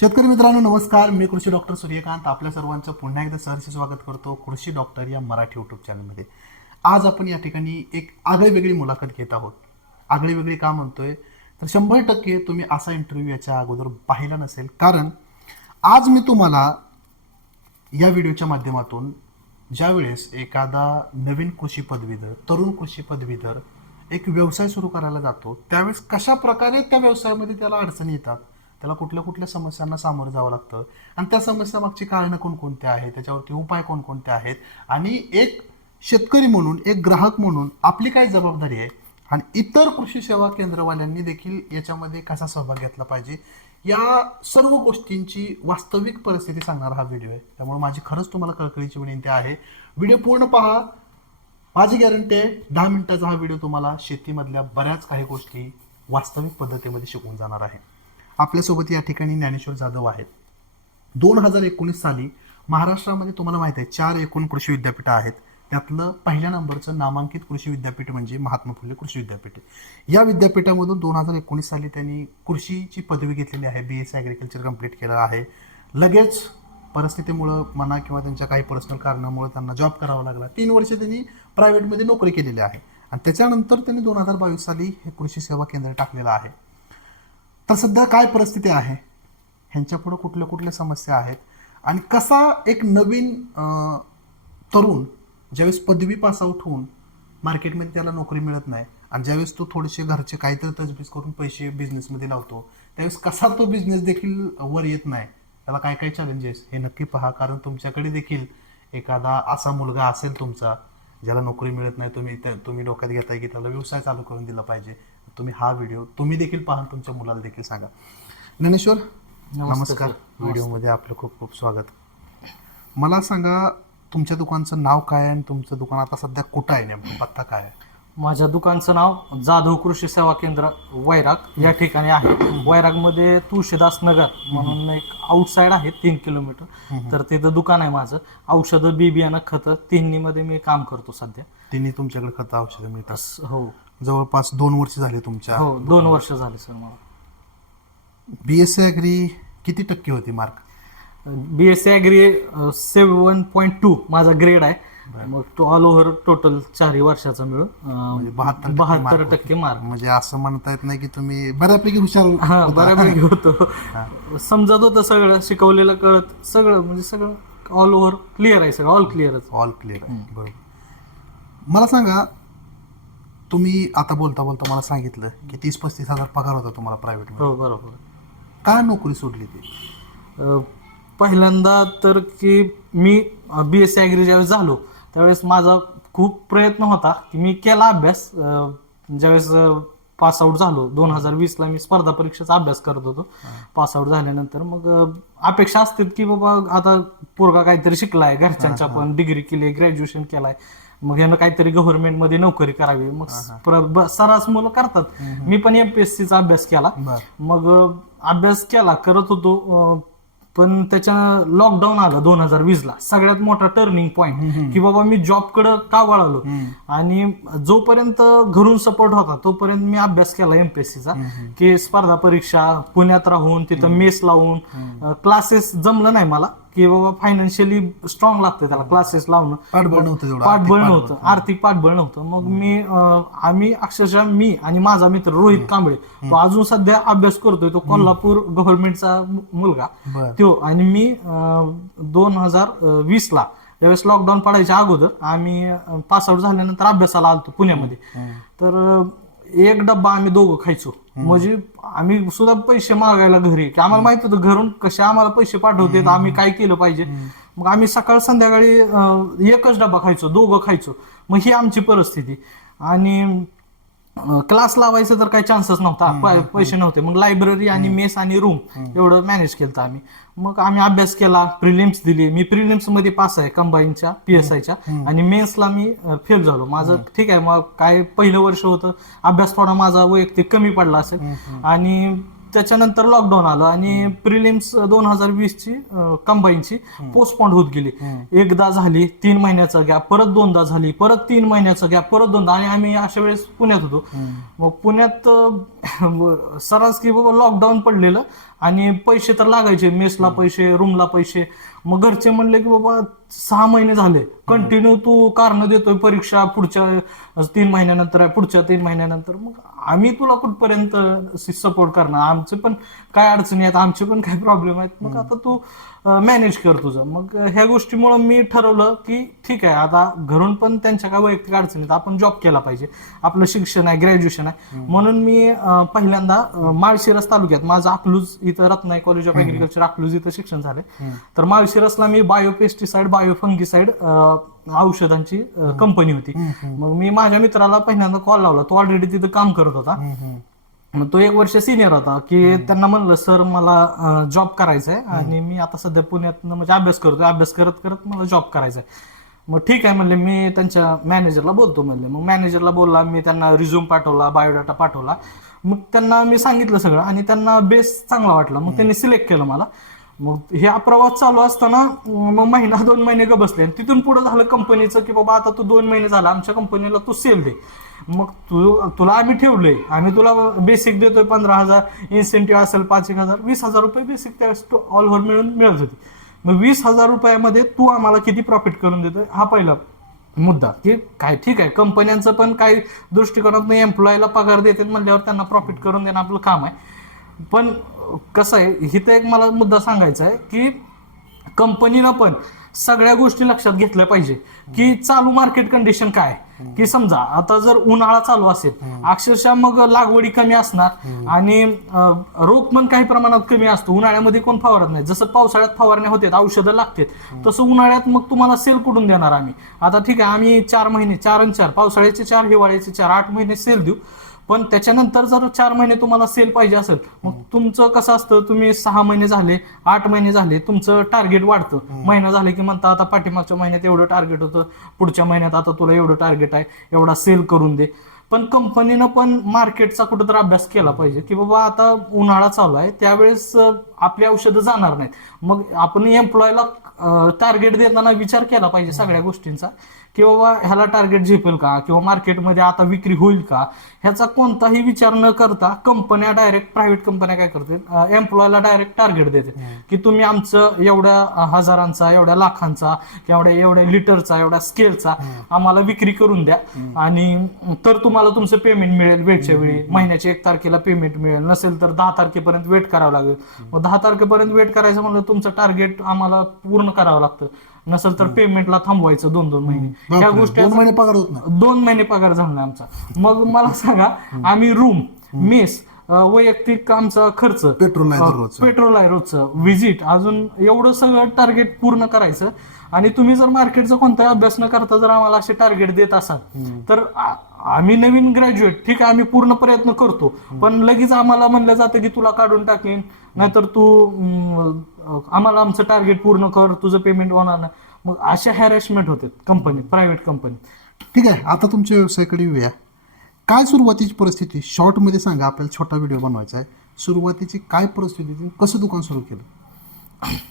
शेतकरी मित्रांनो नमस्कार. मी कृषी डॉक्टर सूर्यकांत. आपल्या सर्वांचं पुन्हा एकदा सहर्ष स्वागत करतो कृषी डॉक्टर या मराठी यूट्यूब चॅनलमध्ये आज आपण या ठिकाणी एक आगळी वेगळी मुलाखत घेत आहोत. आगळी वेगळी का म्हणतोय? तर शंभर टक्के तुम्ही असा इंटरव्ह्यू याच्या अगोदर पाहिला नसेल. कारण आज मी तुम्हाला या व्हिडिओच्या माध्यमातून ज्यावेळेस एखादा नवीन कृषी पदवीधर तरुण कृषी पदवीधर एक व्यवसाय सुरू करायला जातो त्यावेळेस कशा प्रकारे त्या व्यवसायामध्ये त्याला अडचणी येतात? त्याला कुठल्या कुठल्या समस्यांना सामोरं जावं लागतं. आणि त्या समस्या मागची कारणं कोणकोणते आहेत? त्याच्यावरती उपाय कोणकोणते आहेत? आणि एक शेतकरी म्हणून एक ग्राहक म्हणून आपली काय जबाबदारी आहे? आणि इतर कृषी सेवा केंद्रवाल्यांनी देखील याच्यामध्ये कसा सहभाग घेतला पाहिजे? या सर्व गोष्टींची वास्तविक परिस्थिती सांगणारा हा व्हिडिओ आहे. त्यामुळे माझी खरंच तुम्हाला कळकळीची विनंती आहे. व्हिडिओ पूर्ण पहा. माझी गॅरंटी आहे दहा मिनिटाचा हा व्हिडिओ तुम्हाला शेतीमधल्या बऱ्याच काही गोष्टी वास्तविक पद्धतीमध्ये शिकून जाणार आहे. आपल्यासोबत या ठिकाणी ज्ञानेश्वर जाधव आहेत. दोन हजार एकोणीस साली महाराष्ट्रामध्ये तुम्हाला माहिती आहे चार एकूण कृषी विद्यापीठं आहेत. त्यातलं पहिल्या नंबरचं नामांकित कृषी विद्यापीठ म्हणजे महात्मा फुले कृषी विद्यापीठ या विद्यापीठामधून दोन हजार एकोणीस साली त्यांनी कृषीची पदवी घेतलेली आहे बी एस ॲग्रिकल्चर कंप्लीट केलं आहे. लगेच परिस्थितीमुळं म्हणा किंवा त्यांच्या काही पर्सनल कारणामुळे त्यांना जॉब करावा लागला. तीन वर्ष त्यांनी प्रायव्हेटमध्ये नोकरी केलेली आहे. आणि त्याच्यानंतर त्यांनी दोन हजार बावीस साली हे कृषी सेवा केंद्र टाकलेलं आहे. तर सध्या काय परिस्थिती आहे? ह्यांच्यापुढं कुठल्या कुठल्या समस्या आहेत? आणि कसा एक नवीन तरुण ज्यावेळेस पदवी पास आउट होऊन मार्केटमध्ये त्याला नोकरी मिळत नाही आणि ज्यावेळेस तो थोडेसे घरचे काहीतरी तजबीज करून पैसे बिझनेसमध्ये लावतो त्यावेळेस कसा तो बिझनेस देखील वर येत नाही? त्याला काय काय चॅलेंजेस हे नक्की पहा कारण तुमच्याकडे देखील एखादा असा मुलगा असेल तुमचा ज्याला नोकरी मिळत नाही तुम्ही त्या तुम्ही डोक्यात घेताय की त्याला व्यवसाय चालू करून दिला पाहिजे. तुम्ही हा व्हिडिओ तुम्ही देखील पहा आणि तुमच्या मुलाला देखील सांगा. ज्ञानेश्वर नमस्कार. व्हिडिओमध्ये आपलं खूप खूप स्वागत. मला सांगा तुमच्या दुकानचं नाव काय आहे आणि तुमचं दुकान आता सध्या कुठं आहे नेमकं? पत्ता काय आहे? माझ्या दुकानचं नाव जाधव कृषी सेवा केंद्र वैराग या ठिकाणी आहे. वैरागमध्ये तुळशीदास नगर म्हणून एक आउटसाईड आहे तीन किलोमीटर. तर तिथं दुकान आहे माझं. औषधं बी बियाणं खतं तिन्हीमध्ये मी काम करतो सध्या. तिन्ही तुमच्याकडे खतं औषधं मिळतात. हो. जवळपास दोन वर्ष झाले तुमच्या हो दोन वर्ष झाले सर मला. बी एस सी अग्री किती टक्के होती mark B S C agri seven point two माझा ग्रेड आहे. मग तो ऑल ओव्हर टोटल चारही वर्षाचा मिळून म्हणजे बहात्तर बहात्तर mark टक्के मार्क म्हणजे असं म्हणता येत नाही की तुम्ही बऱ्यापैकी हुशार हा होता. बऱ्यापैकी होतो. समजत होतं सगळं शिकवलेलं कळत सगळं म्हणजे सगळं ऑल ओव्हर क्लिअर आहे सगळं ऑल क्लिअरच ऑल क्लिअर बरोबर. मला सांगा तुम्ही आता बोलता बोलता मला सांगितलं की तीस पस्तीस हजार पगार होता तुम्हाला प्रायव्हेट हो बरोबर. का नोकरी सोडली ती? पहिल्यांदा तर की मी बी एस सी ॲग्री ज्यावेळेस झालो त्यावेळेस माझा खूप प्रयत्न होता की मी केला अभ्यास. ज्यावेळेस पास आउट झालो. दोन हजार वीसला मी स्पर्धा परीक्षेचा अभ्यास करत होतो. पास आउट झाल्यानंतर मग अपेक्षा असतात की बाबा आता पोरगा काहीतरी शिकलाय घरच्यांच्या पण डिग्री केली ग्रॅज्युएशन केलाय. मग यानं काहीतरी गव्हर्नमेंटमध्ये नोकरी करावी. मग सर्रास मुलं करतात. मी पण एमपीएससीचा अभ्यास केला. मग अभ्यास केला करत होतो पण त्याच्या लॉकडाऊन आलं दोन हजार वीस ला सगळ्यात मोठा टर्निंग पॉईंट की बाबा मी जॉबकडे का वळालो? आणि जोपर्यंत घरून सपोर्ट होता तोपर्यंत मी अभ्यास केला एमपीएससीचा की स्पर्धा परीक्षा पुण्यात राहून तिथं मेस लावून क्लासेस जमलं नाही मला. की बाबा फायनान्शियली स्ट्रॉंग लागतं त्याला क्लासेस लावणं. पाठबळ नव्हतं पाठबळ नव्हतं आर्थिक पाठबळ नव्हतं. मग मी आम्ही अक्षरशः मी आणि माझा मित्र रोहित कांबळे तो अजून सध्या अभ्यास करतोय तो कोल्हापूर गव्हर्नमेंटचा मुलगा. तो आणि मी दोन हजार वीस ला ज्यावेळेस लॉकडाऊन पडायच्या अगोदर आम्ही पास आउट झाल्यानंतर अभ्यासाला आलतो पुण्यामध्ये. तर एक डब्बा आम्ही दोघं खायचो. म्हणजे आम्ही सुद्धा पैसे मागायला घरी की आम्हाला माहीत होतं घरून कसे आम्हाला पैसे पाठवते आम्ही काय केलं पाहिजे. मग आम्ही सकाळ संध्याकाळी एकच डब्बा खायचो दोघं खायचो. मग ही आमची परिस्थिती. आणि क्लास लावायचं तर काही चान्सच नव्हता. पैसे नव्हते. मग लायब्ररी आणि मेस आणि रूम एवढं मॅनेज केलं आम्ही. मग आम्ही अभ्यास केला प्रिलिम्स दिली. मी प्रिलिम्समध्ये पास आहे कंबाईनच्या पी एस आयच्या आणि मेन्सला मी फेल झालो. माझं ठीक आहे. मग काय पहिलं वर्ष होतं अभ्यास थोडा माझा वैयक्तिक कमी पडला असेल. आणि त्याच्यानंतर लॉकडाऊन आलं आणि प्रिलिम्स दोन हजार वीसची कंबाईनची पोस्टपॉन्ड होत गेली. एकदा झाली तीन महिन्याचा गॅप परत दोनदा झाली परत तीन महिन्याचा गॅप परत दोनदा. आणि आम्ही अशा वेळेस पुण्यात होतो. मग पुण्यात सरास की बाबा लॉकडाऊन पडलेलं आणि पैसे तर लागायचे मेसला पैसे रूमला पैसे. मग घरचे म्हणले की बाबा सहा महिने झाले. कंटिन्यू तू कारण देतोय परीक्षा पुढच्या तीन महिन्यानंतर आहे पुढच्या तीन महिन्यानंतर. मग आम्ही तुला कुठपर्यंत सपोर्ट करणार? आमचे पण काय अडचणी आहेत? आमचे पण काय प्रॉब्लेम आहेत? मग आता तू मॅनेज कर तुझं. मग ह्या गोष्टीमुळं मी ठरवलं की ठीक आहे आता घरून पण त्यांच्या काय वैयक्तिक अडचणी आहेत आपण जॉब केला पाहिजे. आपलं शिक्षण आहे ग्रॅज्युएशन आहे. म्हणून मी पहिल्यांदा माळशिरस तालुक्यात माझं अकलूज इथं Ratnai college of agriculture Akluj इथं शिक्षण झाले तर माळशिरसला मी बायोपेस्टिसाइड बायोफंगिसाइड औषधांची कंपनी होती. मग मी माझ्या मित्राला पहिल्यांदा कॉल लावला. तो ऑलरेडी तिथं काम करत होता. मग तो एक वर्ष सिनियर होता की त्यांना म्हणलं सर मला जॉब करायचा आहे आणि मी आता सध्या पुण्यात म्हणजे अभ्यास करतोय अभ्यास करत करत मला जॉब करायचा आहे मग ठीक आहे म्हणले मी त्यांच्या मॅनेजरला बोलतो म्हणले. मग मॅनेजरला बोलला मी त्यांना रिझ्यूम पाठवला बायोडाटा पाठवला. मग त्यांना मी सांगितलं सगळं आणि त्यांना बेस चांगला वाटला. मग त्यांनी सिलेक्ट केलं मला. मग हे प्रवास चालू असताना मग महिना दोन महिने ग बसले आणि तिथून पुढे झालं कंपनीचं की बाबा आता तू दोन महिने झाला आमच्या कंपनीला तू सेल दे. मग तू तुला आम्ही ठेवलंय. आम्ही तुला बेसिक देतोय पंधरा हजार इन्सेंटिव्ह असेल पाच एक हजार वीस हजार रुपये बेसिक त्या ऑल ओव्हर मिळून मिळत होती. मग वीस हजार रुपयामध्ये तू आम्हाला किती प्रॉफिट करून देतोय? हा पहिला मुद्दा. की काय ठीक आहे कंपन्यांचं पण काही दृष्टिकोनातून एम्प्लॉयला पगार देते म्हणल्यावर त्यांना प्रॉफिट करून देणं आपलं काम आहे. पण कसं आहे हिथं एक मला मुद्दा सांगायचा आहे की कंपनीनं पण सगळ्या गोष्टी लक्षात घेतल्या पाहिजे. की चालू मार्केट कंडिशन काय? की समजा आता जर उन्हाळा चालू असेल अक्षरशः मग लागवडी कमी असणार आणि रोग पण काही प्रमाणात कमी असतो. उन्हाळ्यामध्ये कोण फवारत नाही. जसं पावसाळ्यात फवारण्या होतात औषधं लागतात तसं उन्हाळ्यात मग तुम्हाला सेल कुठून देणार आम्ही? आता ठीक आहे आम्ही चार महिने चार आणि चार पावसाळ्याचे चार हिवाळ्याचे चार आठ महिने सेल देऊ. पण त्याच्यानंतर जर चार महिने तुम्हाला सेल पाहिजे असेल मग तुमचं कसं असतं तुम्ही सहा महिने झाले आठ महिने झाले तुमचं टार्गेट वाढतं. महिना झाले की म्हणता आता पाठीमागच्या महिन्यात एवढं टार्गेट होतं पुढच्या महिन्यात आता तुला एवढं टार्गेट आहे एवढा सेल करून दे. पण कंपनीनं पण मार्केटचा कुठंतरी अभ्यास केला पाहिजे की बाबा आता उन्हाळा चालू आहे त्यावेळेस आपली औषधं जाणार नाहीत. मग आपण एम्प्लॉयला टार्गेट देताना विचार केला पाहिजे सगळ्या गोष्टींचा. की बाबा ह्याला टार्गेट झेपेल का? किंवा मार्केटमध्ये आता विक्री होईल का? ह्याचा कोणताही विचार न करता कंपन्या डायरेक्ट प्रायव्हेट कंपन्या काय करतात एम्प्लॉयला डायरेक्ट टार्गेट देते. की तुम्ही आमचं एवढ्या हजारांचा एवढ्या लाखांचा एवढ्या एवढ्या लिटरचा एवढ्या स्केलचा आम्हाला विक्री करून द्या. आणि तर तुम्हाला तुमचं पेमेंट मिळेल वेळच्या वेळी. महिन्याच्या एक तारखेला पेमेंट मिळेल. नसेल तर दहा तारखेपर्यंत वेट करावं लागेल. मग दहा तारखेपर्यंत वेट करायचं म्हणलं तुमचं टार्गेट आम्हाला पूर्ण करावं लागतं. नसेल तर पेमेंटला थांबवायचं दोन दोन महिने. ह्या गोष्टी दोन महिने पगार होत नाही. दोन महिने पगार झाला आमचा. मग मला सांगा आम्ही रूम मेस वैयक्तिक आमचा खर्च पेट्रोल. पेट्रोल आहे रोजचं. व्हिजिट अजून एवढं सगळं टार्गेट पूर्ण करायचं. आणि तुम्ही जर मार्केटचा कोणताही अभ्यास न करता जर आम्हाला असे टार्गेट देत असाल तर आम्ही नवीन ग्रॅज्युएट ठीक आहे आम्ही पूर्ण प्रयत्न करतो. पण लगेच आम्हाला म्हणलं जातं की तुला काढून टाकेन. नाहीतर तू आम्हाला आमचं टार्गेट पूर्ण कर तुझं पेमेंट होणार नाही. मग अशा हॅरेसमेंट होते कंपनी प्रायव्हेट कंपनी ठीक आहे आता तुमच्या व्यवसायाकडे येऊया. काय सुरुवातीची परिस्थिती? शॉर्टमध्ये सांगा आपल्याला छोटा व्हिडिओ बनवायचा आहे. सुरुवातीची काय परिस्थिती? होती कसं दुकान सुरू केलं?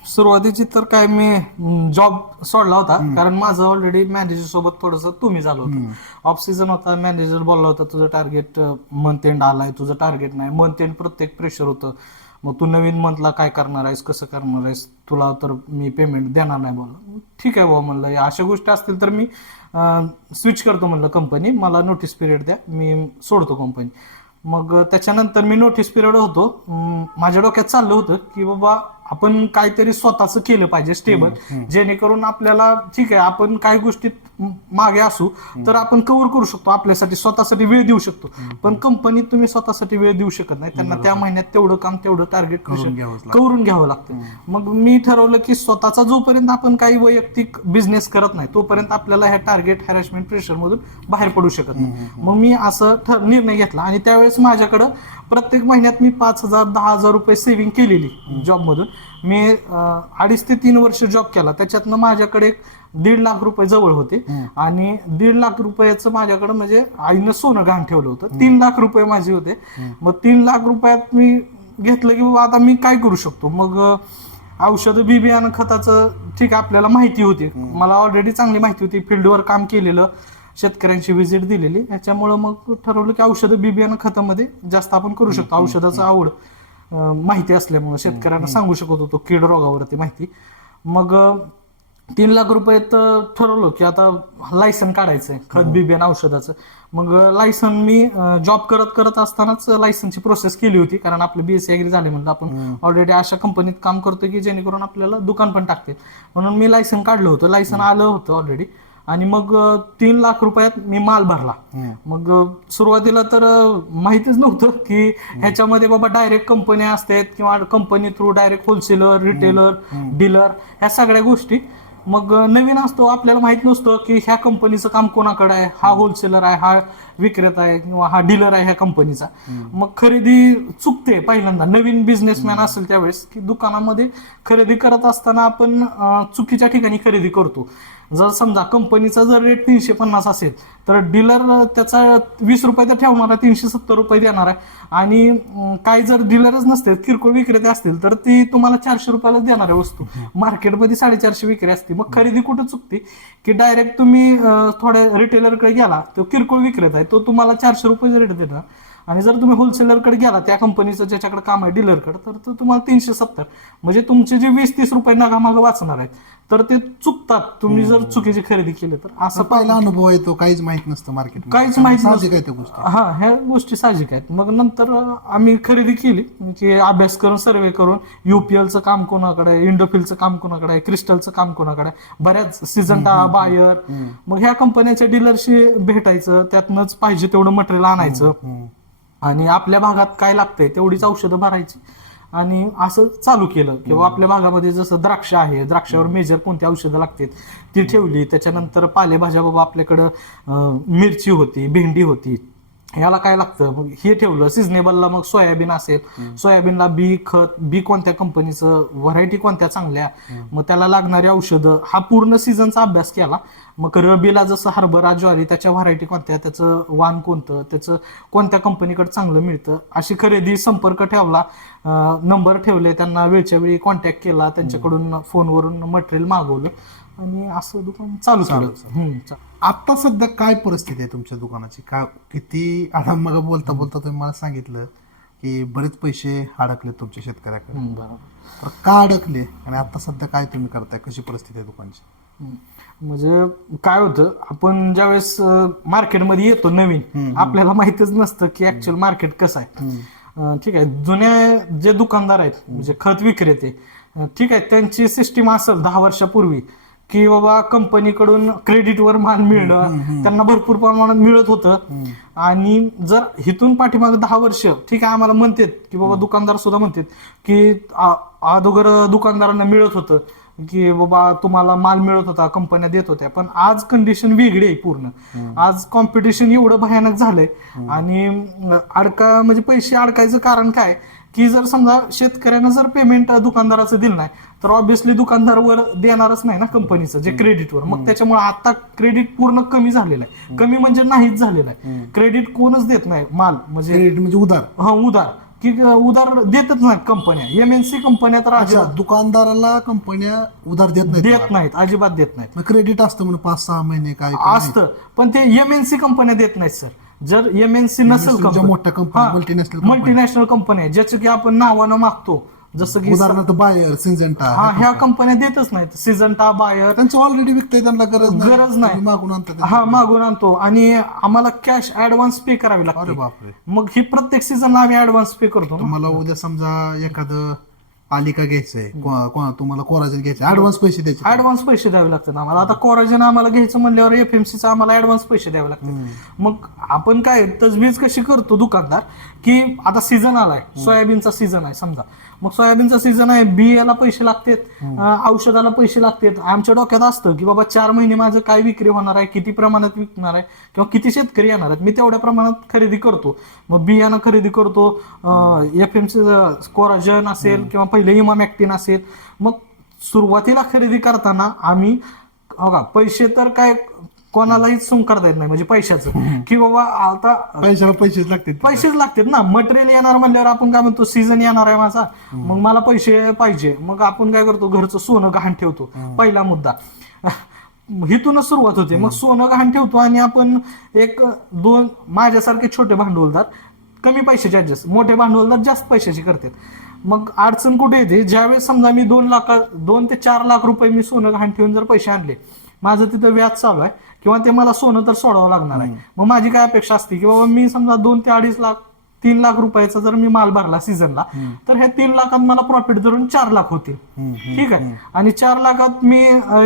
सुरुवातीची तर काय मी जॉब सोडला होता. कारण माझं ऑलरेडी मॅनेजर सोबत थोडस तुम्ही झालं होतं. ऑफ सीझन होता मॅनेजर बोलला होता तुझं टार्गेट मंथ एंड आलाय तुझं टार्गेट नाही. मंथ एंड प्रत्येक प्रेशर होतं. मग तू नवीन मंथला काय करणार आहेस? कसं करणार आहेस? तुला तर मी पेमेंट देणार नाही बोलला. ठीक आहे भाऊ म्हणलं. या अशा गोष्टी असतील तर मी स्विच करतो म्हणलं कंपनी मला नोटीस पिरियड द्या. मी सोडतो कंपनी मग त्याच्यानंतर मी नोटीस पिरियड होतो. माझ्या डोक्यात चाललं होतं की बाबा आपण काहीतरी स्वतःच केलं पाहिजे स्टेबल जेणेकरून आपल्याला ठीक आहे आपण काही गोष्टीत मागे असू तर आपण कव्हर करू शकतो आपल्यासाठी स्वतःसाठी वेळ देऊ शकतो. पण कंपनीत तुम्ही स्वतःसाठी वेळ देऊ शकत नाही. त्यांना त्या महिन्यात तेवढं काम तेवढं टार्गेट करून घ्यावं लागतं. मग मी ठरवलं की स्वतःचा जोपर्यंत आपण काही वैयक्तिक बिझनेस करत नाही तोपर्यंत आपल्याला ह्या टार्गेट हॅरेसमेंट प्रेशर मधून बाहेर पडू शकत नाही. मग मी असं निर्णय घेतला आणि त्यावेळेस माझ्याकडं प्रत्येक महिन्यात मी पाच हजार दहा हजार रुपये सेव्हिंग केलेली जॉबमधून मी अडीच ते तीन वर्ष जॉब केला. त्याच्यातनं माझ्याकडे एक दीड लाख रुपये जवळ होते. आणि दीड लाख रुपयाचं माझ्याकडे म्हणजे आईनं सोनं गहाण ठेवलं होतं. तीन लाख रुपये माझे होते. मग तीन लाख रुपयात मी घेतलं की बाबा आता मी काय करू शकतो? मग औषधं बी बियाणं खताचं ठीक आहे आपल्याला माहिती होती. मला ऑलरेडी चांगली माहिती होती. फील्डवर काम केलेलं शेतकऱ्यांची व्हिजिट दिलेली. याच्यामुळं मग ठरवलं की औषधं बी बियाणं खतामध्ये जास्त आपण करू शकतो. औषधाचं आवड. माहिती असल्यामुळं शेतकऱ्यांना सांगू शकत होतो कीड रोगावरती माहिती. मग तीन लाख रुपयात ठरवलं की आता लायसन काढायचंय खत बी बियाणं औषधाचं. मग लायसन मी जॉब करत करत असतानाच लायसनची प्रोसेस केली होती कारण आपलं बीएससी अग्री झाले म्हणलं आपण. ऑलरेडी अशा कंपनीत काम करतोय की जेणेकरून आपल्याला दुकान पण टाकते. म्हणून मी लायसन काढलं होतं. लायसन आलं होतं ऑलरेडी आणि मग तीन लाख रुपयात मी माल भरला. मग सुरुवातीला तर माहितीच नव्हतं की ह्याच्यामध्ये बाबा डायरेक्ट कंपन्या असतात किंवा company through direct wholesaler retailer dealer ह्या सगळ्या गोष्टी. मग नवीन असतो आपल्याला माहीत नसतं की ह्या कंपनीचं काम कोणाकडे आहे हा होलसेलर आहे हा विक्रेता आहे किंवा हा डीलर आहे ह्या कंपनीचा मग खरेदी चुकते पहिल्यांदा. नवीन बिझनेसमॅन असेल त्यावेळेस की दुकानामध्ये खरेदी करत असताना आपण चुकीच्या ठिकाणी खरेदी करतो. जर समजा कंपनीचा जर रेट तीनशे पन्नास असेल तर डीलर त्याचा वीस रुपये तर ठेवणार आहे तीनशे सत्तर रुपये देणार आहे. आणि काही जर डीलरच नसतील किरकोळ विक्रेते असतील तर ती तुम्हाला चारशे रुपयाला देणार आहे वस्तू. मार्केटमध्ये साडेचारशे विक्री असते. मग खरेदी कुठं चुकते? की डायरेक्ट तुम्ही थोड्या रिटेलरकडे गेला तो किरकोळ विक्रेता आहे तो तुम्हाला चारशे रुपये रेट देणार आणि जर तुम्ही होलसेलरकडे गेला त्या कंपनीचं ज्याच्याकडे काम आहे डीलरकडे तर तो तुम्हाला तीनशे सत्तर. म्हणजे तुमचे जे वीस तीस रुपये नगामागं वाचणार आहेत तर ते चुकतात. तुम्ही जर चुकीची खरेदी केली तर असं पहिला अनुभव येतो काहीच माहीत नसतं मार्केट काहीच माहीत साहजिक आहे त्या गोष्टी. हा ह्या गोष्टी साहजिक आहेत. मग नंतर आम्ही खरेदी केली. की अभ्यास करून सर्वे करून युपीएलचं काम कोणाकडे आहे इंडोफिलचं काम कोणाकडे आहे क्रिस्टलचं काम कोणाकडे आहे बऱ्याच सिजंटा बायर मग ह्या कंपन्याच्या डीलरशी भेटायचं त्यातनंच पाहिजे तेवढं मटेरियल आणायचं. आणि आपल्या भागात काय लागतंय तेवढीच औषधं भरायची. आणि असं चालू केलं. किंवा आपल्या भागामध्ये जसं द्राक्ष आहे द्राक्षावर मेजर कोणती औषधं लागतात ती ठेवली. त्याच्यानंतर पालेभाज्या बाबा आपल्याकडं मिरची होती भेंडी होती याला काय लागतं? मग हे ठेवलं सिजनेबलला मग सोयाबीन असेल. सोयाबीनला बी खत बी कोणत्या कंपनीचं व्हरायटी कोणत्या चांगल्या? मग त्याला लागणारी औषधं हा पूर्ण सीझनचा अभ्यास केला. मग रबीला जसं हरभरा ज्वारी त्याच्या व्हरायटी कोणत्या? त्याचं वाण कोणतं? त्याचं कोणत्या कंपनीकडे चांगलं मिळतं? अशी खरेदी संपर्क ठेवला. नंबर ठेवले त्यांना वेळच्या वेळी कॉन्टॅक्ट केला. त्यांच्याकडून फोनवरून मटेरियल मागवलं. आणि असं दुकान चालू केलं. आता सध्या काय परिस्थिती आहे तुमच्या दुकानाची? काय किती आता मग बोलता बोलता तुम्ही मला सांगितलं की बरेच पैसे अडकले तुमच्या शेतकऱ्याकडे. तर का अडकले आणि आता सध्या काय तुम्ही करताय? कशी परिस्थिती आहे दुकानची. म्हणजे काय होतं आपण ज्यावेळेस मार्केटमध्ये येतो नवीन आपल्याला माहितच नसतं की ऍक्च्युअल मार्केट कसं आहे. अं, ठीक आहे. जुने जे दुकानदार आहेत म्हणजे खत विक्रेते अं, ठीक आहे त्यांची सिस्टीम असेल दहा वर्षापूर्वी की बाबा कंपनीकडून क्रेडिटवर माल मिळणं त्यांना भरपूर प्रमाणात मिळत होतं. आणि जर हिथून पाठीमागे दहा वर्ष ठीक आहे आम्हाला म्हणतात की बाबा दुकानदार सुद्धा म्हणतात की अगोदर दुकानदारांना मिळत होतं की बाबा तुम्हाला माल मिळत होता कंपन्या देत होत्या. पण आज कंडिशन वेगळी आहे पूर्ण. आज कॉम्पिटिशन एवढं भयानक झालंय. आणि अडका म्हणजे पैसे अडकायचं कारण काय? की जर समजा शेतकऱ्यानं जर पेमेंट दुकानदाराचं दिलं नाही तर ऑब्विसली दुकानदारवर देणारच नाही ना कंपनीचं जे क्रेडिटवर मग त्याच्यामुळे आता क्रेडिट पूर्ण कमी झालेलं आहे. कमी म्हणजे नाहीच झालेलं आहे. क्रेडिट कोणच देत नाही माल म्हणजे क्रेडिट म्हणजे उधार. हा उधार. की उधार देतच नाहीत कंपन्या एमएनसी कंपन्या तर अजिबात दुकानदाराला कंपन्या उधार देत नाहीत देत नाहीत अजिबात देत नाहीत. क्रेडिट असतं म्हणून पाच सहा महिने काय असतं. पण ते एमएनसी कंपन्या देत नाहीत सर जर एमएनसी नसेल मोठ्या multinational company. मल्टीनॅशनल कंपन्या ज्याचं की आपण नावानं मागतो. जसं की उदाहरणार्थ बायर सिंजंटा हा ह्या कंपन्या देतच नाहीत. सिजंटा बायर त्यांचं ऑलरेडी विकतंय त्यांना गरज गरज नाही. तुम्ही मागून आणता हा मागून आणतो. आणि आम्हाला कॅश ऍडव्हान्स पे करावी अरे लागते बापरे. मग ही प्रत्येक सीझनला आम्ही ऍडव्हान्स पे करतो ना. तुम्हाला उद्या समजा एखादं पालिका घ्यायचंय को- को- तुम्हाला कोराजन घ्यायचं ऍडव्हान्स पैसे द्यायचे. ऍडव्हान्स पैसे द्यावे लागतात आम्हाला. आता कोराजन आम्हाला घ्यायचं म्हणल्यावर एफएमसीचा आम्हाला ऍडव्हान्स पैसे द्यावे लागतात. मग आपण काय तजवीज कशी करतो दुकानदार? की आता सीझन आलाय सोयाबीनचा सीझन आहे समजा. मग सोयाबीनचा सीझन आहे बियाला पैसे लागतात औषधाला पैसे लागतात. आमच्या डोक्यात असतं की बाबा चार महिने माझं काय विक्री होणार आहे किती प्रमाणात विकणार आहे किंवा किती शेतकरी येणार आहेत मी तेवढ्या प्रमाणात खरेदी करतो. मग बियाणं खरेदी करतो एफ एम सी कोराजन असेल किंवा पहिले इमामॅक्टिन असेल. मग सुरुवातीला खरेदी करताना आम्ही हो का पैसे तर काय कोणालाही सुम करता येत नाही म्हणजे पैशाचं. की बाबा आता पैशाला पैसेच लागते पैसेच लागतात ना. मटेरियल येणार म्हणल्यावर आपण काय म्हणतो सीझन येणार आहे माझा. मग मला पैसे पाहिजे. मग आपण काय करतो घरचं सोनं गहाण ठेवतो. पहिला मुद्दा. हिथूनच सुरुवात होते. मग सोनं गहाण ठेवतो आणि आपण एक दोन माझ्यासारखे छोटे भांडवलदार कमी पैशाचे ऍडजस्ट मोठे भांडवलदार जास्त पैशाचे करतात. मग अडचण कुठे येते? ज्यावेळेस समजा मी दोन लाख दोन ते चार लाख रुपये मी सोनं गहाण ठेवून जर पैसे आणले माझं तिथं व्याज चालू आहे. किंवा ते मला सोनं तर सोडावं लागणार आहे. मग माझी काय अपेक्षा असते की बाबा मी समजा दोन ते अडीच लाख तीन लाख रुपयाचा जर मी माल भरला सीझनला तर ह्या तीन लाखात मला प्रॉफिट धरून चार लाख होतील. ठीक आहे? आणि चार लाखात मी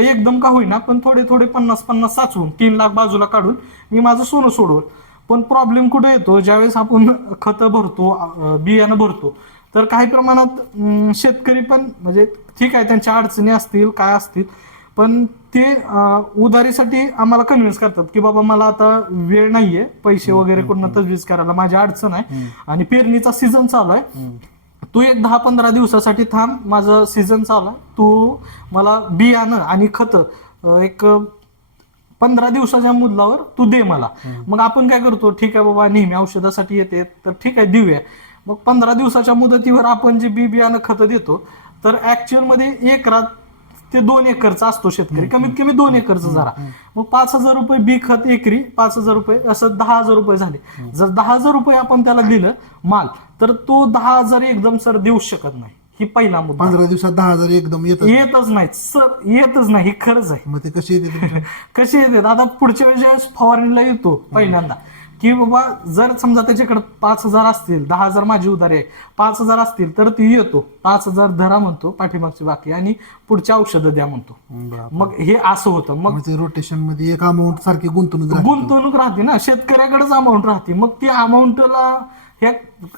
एकदम का होईना पण थोडे थोडे पन्नास पन्नास साचवून तीन लाख बाजूला काढून मी माझं सोनं सोडवल. पण प्रॉब्लेम कुठे येतो? ज्यावेळेस आपण खतं भरतो बियाणं भरतो तर काही प्रमाणात शेतकरी पण म्हणजे ठीक आहे त्यांच्या अडचणी असतील काय असतील पण ते उधारीसाठी आम्हाला कन्व्हिन्स करतात की बाबा मला आता वेळ नाहीये पैसे वगैरे कोणाला तजवीज करायला. माझी अडचण आहे. आणि पेरणीचा सीझन चालू आहे. तू एक दहा पंधरा दिवसासाठी थांब. माझं सीझन चालू आहे. तू मला बियाणं आणि खत एक पंधरा दिवसाच्या मुदलावर तू दे मला. मग आपण काय करतो? ठीक आहे बाबा नेहमी औषधासाठी येते. तर ठीक आहे देऊया. मग पंधरा दिवसाच्या मुदतीवर आपण जे बी बियाणं खतं देतो तर ऍक्च्युअलमध्ये एक रात ते दोन एकरचा असतो शेतकरी. कमीत कमी दोन एकरचा जरा. मग पाच हजार रुपये बी खत एकरी पाच हजार रुपये असं दहा हजार रुपये झाले. जर दहा हजार रुपये आपण त्याला दिलं माल तर तो दहा हजार एकदम सर देऊ शकत नाही. ही पहिला मुद्दा. पंधरा दिवसात दहा हजार एकदम येतात येतच नाही. सर येतच नाही. हे खरंच आहे. मग ते कसे येते तुमच्या कसे येतात आता पुढच्या वेळेस ज्यावेळेस फवारणीला येतो पहिल्यांदा. की बाबा जर समजा त्याच्याकडे पाच हजार असतील दहा हजार माझी उधारी आहे पाच हजार असतील तर ती येतो. पाच हजार धरा म्हणतो पाठीमागची बाकी आणि पुढच्या औषधं द्या म्हणतो. मग हे असं होतं. मग रोटेशनमध्ये एक अमाऊंट सारखी गुंतवणूक. गुंतवणूक राहते ना. शेतकऱ्याकडेच अमाऊंट राहते. मग ती अमाऊंटला ह्या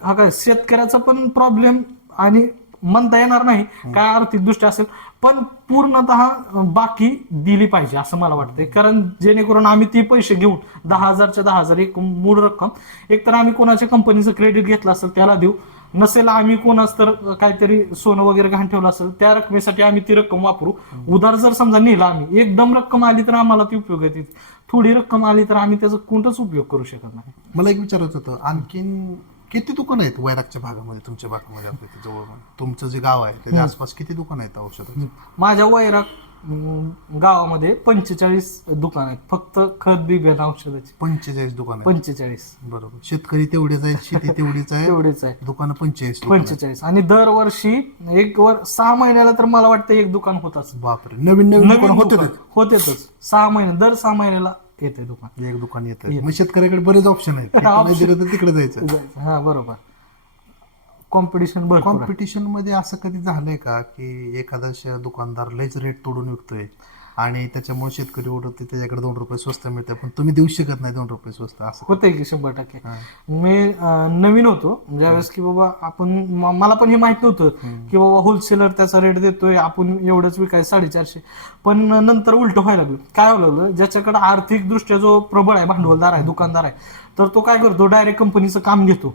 हा काय शेतकऱ्याचा पण प्रॉब्लेम आणि म्हणता येणार नाही काय आर्थिक दृष्ट्या असेल पण पूर्णतः बाकी दिली पाहिजे असं मला वाटतंय. कारण जेणेकरून आम्ही ती पैसे घेऊन दहा हजारच्या दहा हजार एक मूळ रक्कम एक तर आम्ही कोणाच्या कंपनीचं क्रेडिट घेतलं असेल त्याला देऊ. नसेल आम्ही कोणाच तर काहीतरी सोनं वगैरे घाण ठेवलं असेल त्या रकमेसाठी आम्ही ती रक्कम वापरू. उधार जर समजा नेला आम्ही एकदम रक्कम आली तर आम्हाला ती उपयोग येते थोडी रक्कम आली तर आम्ही त्याचा कोणताच उपयोग करू शकत नाही. मला एक विचारायचं होतं आणखीन किती दुकान आहेत वैरागच्या भागामध्ये तुमच्या भागामध्ये आपल्या इथे जवळ तुमचं जे गाव आहे त्याच्या आसपास किती दुकान आहेत औषधाची? माझ्या वैराग गावामध्ये पंचेचाळीस दुकान आहेत. फक्त खत बी बियाणं औषधाची. पंचेचाळीस दुकान पंचेचाळीस. बरोबर. शेतकरी तेवढेच आहेत शेती तेवढीच आहे. तेवढेच आहे. दुकानं पंचेचाळीस दुकानं आहेत. पंचेचाळीस. आणि दरवर्षी एक वर सहा महिन्याला तर मला वाटतं एक दुकान होताच बापरे. नवीन नवीन दुकान होते होतेच सहा महिने दर सहा महिन्याला येते दुकान. एक दुकान येतं मग शेतकऱ्याकडे बरेच ऑप्शन आहेत. इथं नाही दिलं तर तिकडे जायचं. जायचं. हा बरोबर. कॉम्पिटिशन भरपूर आहे. कॉम्पिटिशनमध्ये असं कधी झालंय का की एखादा श- दुकानदार लयच रेट तोडून विकतोय? आणि त्याच्यामुळे शेतकरी ओढवते त्याच्याकडे दोन रुपये स्वस्त मिळते पण तुम्ही देऊ शकत नाही दोन रुपये स्वस्त असं होतंय की शंभर टक्के. हा. मी अं, नवीन होतो ज्यावेळेस की बाबा आपण म- मला पण हे माहीत नव्हतं की बाबा होलसेलर त्याचा रेट देतोय आपण एवढंच विकाय साडेचारशे. पण नंतर उलट व्हायला लागलं. काय व्हायला लागलं? ज्याच्याकडे आर्थिक दृष्ट्या जो प्रबळ आहे भांडवलदार आहे दुकानदार आहे तर तो काय करतो डायरेक्ट कंपनीचं काम घेतो.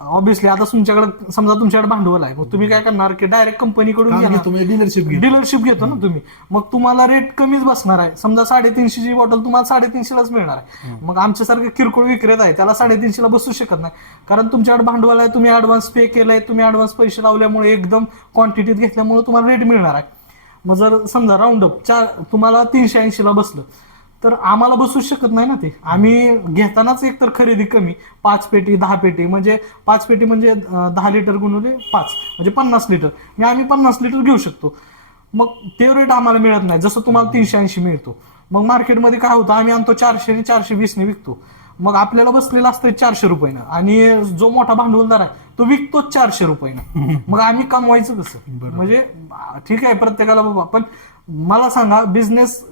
ऑब्विसली आता तुमच्याकडे समजा तुमच्याकडे भांडवल आहे मग तुम्ही काय करणार की डायरेक्ट कंपनीकडून डीलरशिप डीलरशिप घेतो ना तुम्ही. मग तुम्हाला रेट कमीच बसणार आहे. समजा साडेतीनशे ची बॉटल तुम्हाला साडेतीनशेलाच मिळणार आहे. मग आमच्यासारखे किरकोळ विक्रेता आहे त्याला साडेतीनशेला बसू शकत नाही. कारण तुमच्याकडे भांडवल आहे तुम्ही ऍडव्हान्स पे केलंय तुम्ही ऍडव्हान्स पैसे लावल्यामुळे एकदम क्वांटिटीत घेतल्यामुळे तुम्हाला रेट मिळणार आहे. मग जर समजा राऊंड अप चार तुम्हाला तीनशे ऐंशीला बसलं. तर आम्हाला बसू शकत नाही ना ते. आम्ही घेतानाच एक तर खरेदी कमी पाच पेटी दहा पेटी. म्हणजे पाच पेटी म्हणजे दहा लिटर गुणवले पाच म्हणजे पन्नास लिटर. मी आम्ही पन्नास लिटर घेऊ शकतो. मग ते रेट आम्हाला मिळत नाही. जसं तुम्हाला तीनशे ऐंशी मिळतो. मग मार्केटमध्ये काय होतं? आम्ही आणतो चारशे आणि चारशे वीसने विकतो. मग आपल्याला बसलेलं असतं चारशे रुपयानं. आणि जो मोठा भांडवलदार आहे तो विकतोच चारशे रुपयानं. मग आम्ही कमवायचं कसं? म्हणजे ठीक आहे प्रत्येकाला बाबा. पण मला सांगा बिझनेस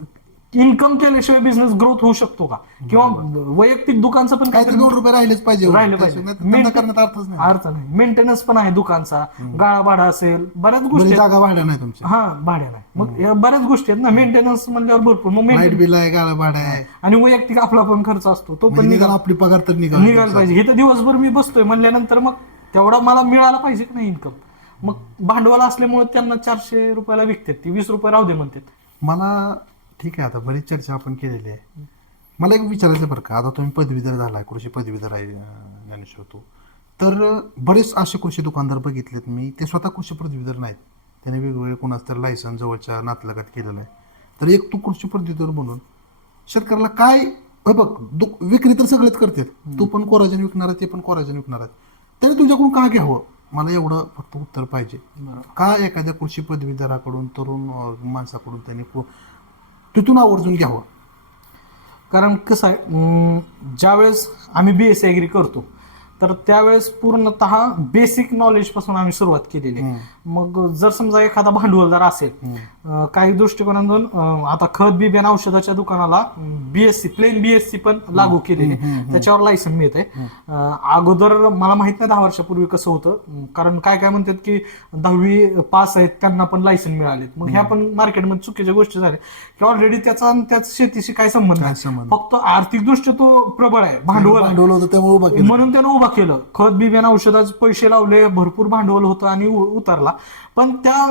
इन्कम केल्याशिवाय बिझनेस ग्रोथ होऊ शकतो का? किंवा वैयक्तिक दुकानचं पण काहीतरी दोन रुपये राहिलेच पाहिजे राहिले पाहिजे. त्याशिवाय धंदा करण्यात अर्थच नाही. अर्थ नाही. मेंटेनन्स पण आहे दुकानचा. गाळा भाडा असेल बऱ्याच बरी गोष्टी आहेत. जागा भाड्या नाही तुमची हा भाड्या नाही. मग या बऱ्याच गोष्टी आहेत ना. मेंटेनन्स म्हणल्यावर भरपूर. मग लाइट मेंटेन बिल आहे गाळा भाडा आहे. आणि वैयक्तिक आपला पण खर्च असतो. तो पण म्हणजे निघाला. निदान आपली पगार तर निघाल निघायला पाहिजे. हे तर दिवसभर मी बसतोय म्हणल्यानंतर मग तेवढा मला मिळाला पाहिजे की नाही इन्कम मग भांडवल असल्यामुळे त्यांना चारशे रुपयाला विकतात. ती वीस रुपये राहू दे म्हणतात. मला ठीक आहे आता बरीच चर्चा आपण केलेली आहे. मला एक विचारायचं बरं का आता तुम्ही पदवीधर झालाय कृषी पदवीधर आहे ज्ञानेश्वर तू. तर बरेच असे कृषी दुकानदार बघितलेत मी ते स्वतः कृषी पदवीधर नाहीत. त्याने वेगवेगळे कोणाचं तर लायसन जवळच्या नातलगात केलेलं आहे. तर एक तू कृषी पदवीधर म्हणून शेतकऱ्याला काय बघ दु- विक्री तर सगळेच करतात. तू पण कोराजन विकणार आहे ते पण कोराजन विकणार आहे त्याने तुझ्याकडून का घ्यावं? मला एवढं फक्त उत्तर पाहिजे. का एखाद्या कृषी पदवीधराकडून तरुण माणसाकडून त्यांनी तिथून आवर्जून घ्यावं. कारण कसं आहे ज्यावेळेस आम्ही बी एस ॲग्री करतो तर त्यावेळेस पूर्णतः बेसिक नॉलेजपासून आम्ही सुरुवात केलेली आहे. मग जर समजा एखादा भांडवलदार असेल अं, काही दृष्टिकोनातून अं, आता खत बी बियाणं औषधाच्या दुकानाला बीएससी प्लेन बीएससी पण लागू केलेली आहे. त्याच्यावर लायसन मिळतंय. अं, अगोदर मला माहीत नाही दहा वर्षापूर्वी कसं होतं अं, कारण काय काय म्हणतात की दहावी पास आहेत त्यांना पण लायसन मिळालेत. मग ह्या पण मार्केटमध्ये चुकीच्या गोष्टी झाल्या. की ऑलरेडी त्याचा आणि त्याच शेतीशी काय संबंध काय नाही. संबंध? फक्त आर्थिक दृष्ट्या तो प्रबळ आहे भांडवल आहे. भांडवल होतं त्यामुळे उभा केलं. म्हणून त्यानं उभा केलं. खत बी बियाणं औषधाचे पैसे लावले भरपूर भांडवल होतं आणि उतरला. पण त्या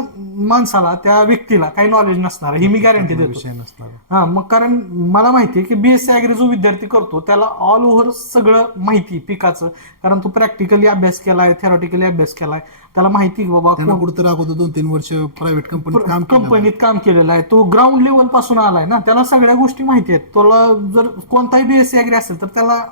माणसाला त्या व्यक्तीला काही नॉलेज नसणार ही मी गॅरंटी देतो. नसणार हा मग कारण मला माहिती आहे की बीएससी अॅग्री जो विद्यार्थी करतो त्याला ऑल ओव्हर सगळं माहिती पिकाचं. कारण तो प्रॅक्टिकली अभ्यास केलाय थेरॉटिकली अभ्यास केलाय. त्याला माहिती की बाबा कुठेतरी अगोदर दोन तीन वर्ष प्रायव्हेट कंपनीत काम केलं कंपनीत काम केलेलं आहे. तो ग्राउंड लेवलपासून आलाय ना त्याला सगळ्या गोष्टी माहिती आहेत. तुला जर कोणताही बीएससी अॅग्री असेल तर त्याला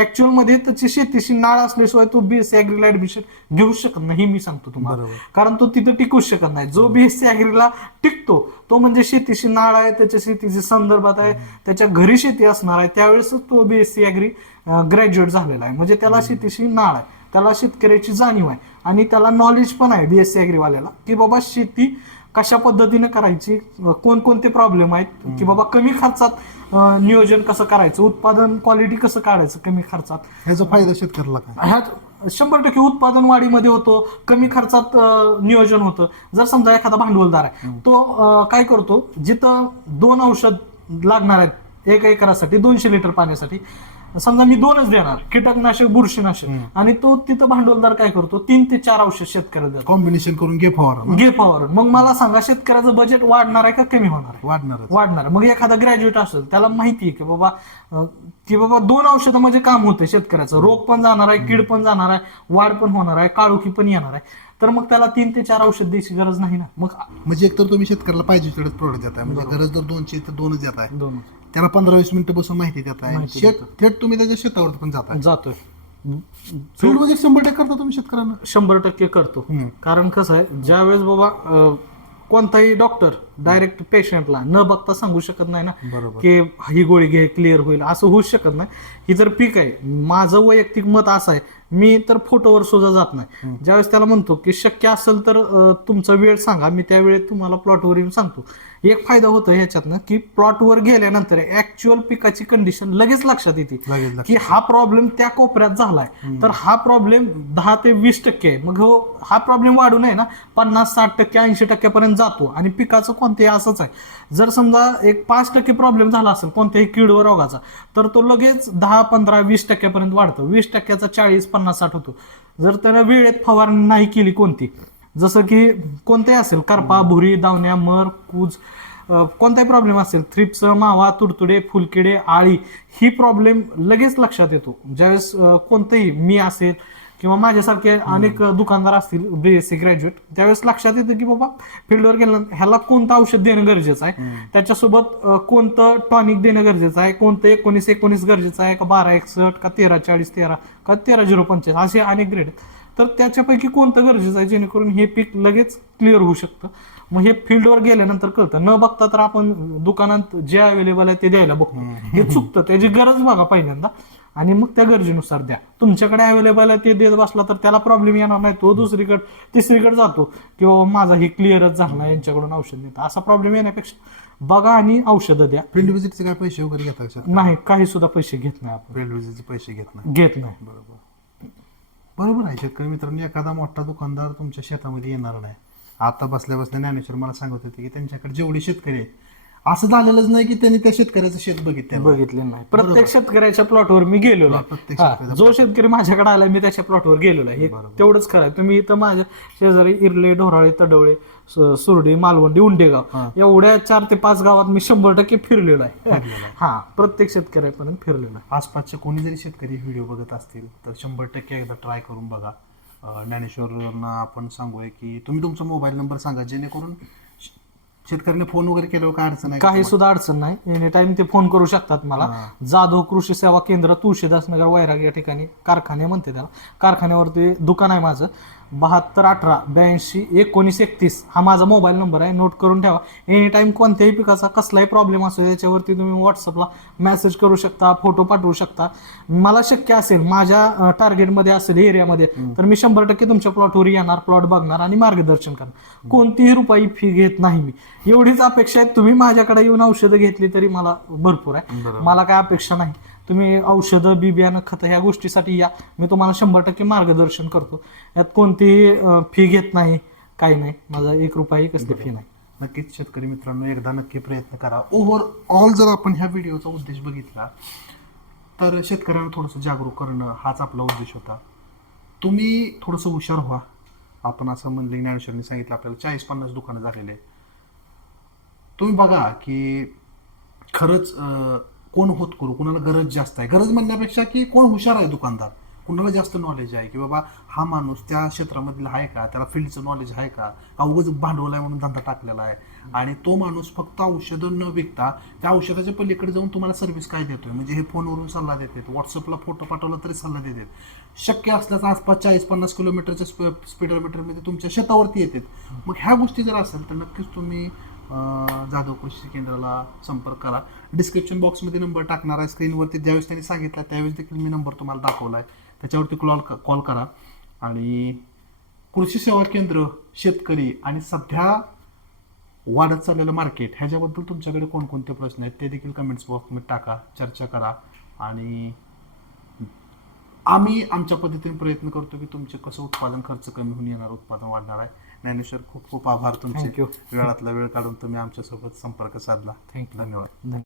ऍक्च्युअलमध्ये त्याची शेतीशी नाळ असल्याशिवाय तो बीएससी अॅग्रीला ऍडमिशन घेऊ शकत नाही मी सांगतो तुम्हाला. कारण तो तिथं टिकूच शकत नाही. जो बीएससी अॅग्रीला टिकतो तो म्हणजे शेतीशी नाळ आहे त्याच्या शेतीच्या संदर्भात आहे त्याच्या घरी शेती असणार आहे त्यावेळेस तो बीएससी अॅग्री ग्रॅज्युएट झालेला आहे. म्हणजे त्याला शेतीशी नाळ आहे. त्याला शेतकऱ्याची जाणीव आहे. आणि त्याला नॉलेज पण आहे बीएससी अॅग्रीवाल्याला की बाबा शेती कशा पद्धतीने करायची कोणकोणते प्रॉब्लेम आहेत की बाबा कमी खर्चात नियोजन कसं करायचं उत्पादन क्वालिटी कसं काढायचं कमी खर्चात? ह्याचा फायदा शेतकऱ्याला काय? शंभर टक्के उत्पादन वाढीमध्ये होतो कमी खर्चात नियोजन होतं. जर समजा एखादा भांडवलदार आहे तो काय करतो जिथं दोन औषध लागणार आहेत एक एकरासाठी दोनशे लिटर पाण्यासाठी समजा मी दोनच देणार कीटकनाशक बुरशीनाशक. आणि तो तिथं भांडवलदार काय करतो? तीन ते चार औषध शेतकऱ्याला देतो. कॉम्बिनेशन करून घे फवारा. घे फवारून मग मला सांगा शेतकऱ्याचं बजेट वाढणार आहे का कमी होणार आहे? वाढणारच वाढणार. मग एखादा ग्रॅज्युएट असेल त्याला माहिती आहे की बाबा अं, की बाबा दोन औषधं म्हणजे काम होते शेतकऱ्याचं. रोग पण जाणार आहे कीड पण जाणार आहे वाढ पण होणार आहे काळोखी पण येणार आहे. तर मग त्याला तीन ते चार औषध द्यायची गरज नाही ना? मग म्हणजे एकतर तुम्ही शेतकऱ्याला पाहिजे तेवढेच प्रोडक्ट देताय. म्हणजे गरज जर दोनशे तर दोनच देत आहे दोन त्याला पंधरा वीस मिनिटं बसून माहिती देत आहे. माहिती शेत थेट तुम्ही त्याच्या शेतावर पण जाताय. जातोय. फील्डमध्ये शंभर टक्के करता तुम्ही शेतकऱ्यांना? शंभर टक्के करतो. हम्म. कारण कसं आहे ज्यावेळेस बाबा अं, कोणताही डॉक्टर डायरेक्ट पेशंटला न बघता सांगू शकत नाही ना की ही गोळी घे क्लिअर होईल असं होऊच शकत नाही. ही जर पीक आहे. माझं वैयक्तिक मत असं आहे. मी तर फोटोवर सुद्धा जात नाही. ज्यावेळेस त्याला म्हणतो की शक्य असेल तर तुमचा वेळ सांगा. मी त्यावेळेस तुम्हाला प्लॉटवर येऊन सांगतो. एक फायदा होतो ह्याच्यातनं की प्लॉटवर गेल्यानंतर ऍक्च्युअल पिकाची कंडिशन लगेच लक्षात येते. की हा प्रॉब्लेम त्या कोपऱ्यात झालाय. तर हा प्रॉब्लेम दहा ते वीस टक्के आहे. मग हो हा प्रॉब्लेम वाढू नये ना. पन्नास साठ टक्के ऐंशी टक्क्यापर्यंत जातो. आणि पिकाचं कोणतेही असंच आहे. जर समजा एक पाच टक्के प्रॉब्लेम झाला असेल कोणत्याही कीड व रोगाचा तर तो लगेच दहा पंधरा वीस टक्क्यापर्यंत वाढतो. वीस टक्क्याचा चाळीस पन्नास साठ होतो. जर त्यानं वेळेत फवारणी नाही केली कोणती जसं की कोणतेही असेल करपा भुरी दावण्या मर कूज कोणताही प्रॉब्लेम असेल थ्रिप्स मावा तुडतुडे फुलकिडे आळी ही प्रॉब्लेम लगेच लक्षात येतो. ज्यावेळेस कोणतंही मी असेल किंवा माझ्यासारखे अनेक दुकानदार असतील बीएससी ग्रॅज्युएट त्यावेळेस लक्षात येतं की बाबा फील्डवर गेलं ह्याला कोणतं औषध देणं गरजेचं आहे? त्याच्यासोबत कोणतं टॉनिक देणं गरजेचं आहे? कोणतं एकोणीस एकोणीस गरजेचं आहे? का बारा एकसष्ट? का तेरा चाळीस तेरा? का तेरा झिरो पंचेचाळीस? असे अनेक ग्रेड आहेत. तर त्याच्यापैकी कोणतं गरजेचं आहे? जेणेकरून हे पीक लगेच क्लिअर होऊ शकतं. मग हे फील्डवर गेल्यानंतर कळतं. न बघता तर आपण दुकानात जे अवेलेबल आहे ते द्यायला बघतो. हे चुकतं. त्याची गरज बघा पहिल्यांदा. आणि मग त्या गरजेनुसार द्या. तुमच्याकडे अवेलेबल आहे ते देत बसला तर त्याला प्रॉब्लेम येणार नाही. तो दुसरीकडे तिसरीकडे जातो. की बाबा माझा हे क्लिअरच झाला नाही यांच्याकडून औषध देतं. असा प्रॉब्लेम येण्यापेक्षा बघा आणि औषधं द्या. फील्ड व्हिजिटचे काय पैसे वगैरे घेता शेत नाही काही सुद्धा पैसे घेत नाही आपण. फील्ड व्हिजिटचे पैसे घेत नाही. घेत नाही. बरोबर. बरोबर आहे शेतकरी मित्रांनो एखादा मोठा दुकानदार तुमच्या शेतामध्ये येणार नाही. आता बसल्या बसल्या ज्ञानेश्वर मला सांगत होते की त्यांच्याकडे जेवढे शेतकरी आहेत असं झालेलंच नाही की त्यांनी त्या शेतकऱ्याचं शेत बघितलं. बघितले नाही. प्रत्येक शेतकऱ्याच्या प्लॉटवर मी गेलेलो. आहे. प्रत्येक हा, जो शेतकरी माझ्याकडे आलाय मी त्याच्या प्लॉटवर गेलेलो आहे. हे तेवढंच खरं आहे. तुम्ही इथं माझ्या शेजारी इरले ढोराळे तडवळे सु- सुरडी मालवंडी उंडेगाव एवढ्या चार ते पाच गावात मी शंभर टक्के फिरलेलो आहे. हा प्रत्येक शेतकऱ्यापर्यंत फिरलेलो आहे. आसपासचे कोणी जरी शेतकरी व्हिडिओ बघत असतील तर शंभर टक्के एकदा ट्राय करून बघा. अं, ज्ञानेश्वरना आपण सांगूया की तुम्ही तुमचा मोबाईल नंबर सांगा जेणेकरून शेतकऱ्याने फोन वगैरे केल्यावर काय अडचण आहे का काही सुद्धा अडचण नाही. एनी टाइम ते फोन करू शकतात मला. जाधव कृषी सेवा केंद्र तुळशीदास नगर वैराग या ठिकाणी कारखाने म्हणते त्याला. कारखान्यावरती दुकान आहे माझं. बहात्तर अठरा ब्याऐंशी एकोणीस एकतीस हा माझा मोबाईल नंबर आहे. नोट करून ठेवा. एनी टाइम कोणत्याही पिकाचा कसलाही प्रॉब्लेम असो त्याच्यावरती तुम्ही व्हॉट्सअपला मेसेज करू शकता फोटो पाठवू शकता. मला शक्य असेल माझ्या टार्गेटमध्ये असेल एरियामध्ये तर मी शंभर टक्के तुमच्या प्लॉटवर येणार प्लॉट बघणार आणि मार्गदर्शन करणार. कोणतीही रुपये फी घेत नाही मी. एवढीच अपेक्षा आहे तुम्ही माझ्याकडे येऊन औषधं घेतली तरी मला भरपूर आहे. मला काय अपेक्षा नाही. तुम्ही औषधं बी बियाणं खतं ह्या गोष्टीसाठी या. मी तुम्हाला शंभर टक्के मार्गदर्शन करतो. यात कोणतीही फी घेत नाही काही नाही. माझा एक रुपयाही कसली फी नाही. नक्कीच शेतकरी मित्रांनो एकदा नक्की प्रयत्न करा. ओव्हरऑल जर आपण ह्या व्हिडिओचा उद्देश बघितला तर शेतकऱ्यांना थोडंसं जागरूक करणं हाच आपला उद्देश होता. तुम्ही थोडंसं हुशार व्हा. आपण असं म्हणले ज्ञानेश्वरनी सांगितलं आपल्याला चाळीस पन्नास दुकानं झालेले. तुम्ही बघा की खरंच कोण होत करू? कुणाला गरज जास्त आहे? गरज म्हणण्यापेक्षा की कोण हुशार आहे दुकानदार? कुणाला जास्त नॉलेज आहे की बाबा हा माणूस त्या क्षेत्रामधला आहे का? त्याला फील्डचं नॉलेज आहे का? का भांडवल आहे म्हणून धंदा टाकलेला आहे. आणि तो माणूस फक्त औषधं न विकता त्या औषधाच्या पलीकडे जाऊन तुम्हाला सर्व्हिस काय देतोय? म्हणजे हे फोनवरून सल्ला देतात व्हॉट्सअपला फोटो पाठवला तरी सल्ला देतात. शक्य असल्यास आसपास चाळीस पन्नास किलोमीटरच्या स्पीडर स्पीडोमीटरमध्ये तुमच्या शेतावरती येतात. मग ह्या गोष्टी जर असेल तर नक्कीच तुम्ही जाधव कृषी केंद्राला संपर्क करा. डिस्क्रिप्शन बॉक्समध्ये नंबर टाकणार आहे. स्क्रीनवरती ज्यावेळेस त्यांनी सांगितला त्यावेळेस देखील मी नंबर तुम्हाला दाखवला आहे त्याच्यावरती कॉल कॉल करा. आणि कृषी सेवा केंद्र शेतकरी आणि सध्या वाढत चाललेलं मार्केट ह्याच्याबद्दल तुमच्याकडे कोणकोणते प्रश्न आहेत ते देखील कमेंट्स बॉक्समध्ये टाका. चर्चा करा. आणि आम्ही आमच्या पद्धतीने प्रयत्न करतो की तुमचे कसं उत्पादन खर्च कमी होऊन येणार उत्पादन वाढणार आहे. ज्ञानेश्वर खूप खूप आभार तुमचे Thank you. वेळातला वेळ काढून तुम्ही आमच्यासोबत संपर्क साधला Thank you. धन्यवाद धन्यवाद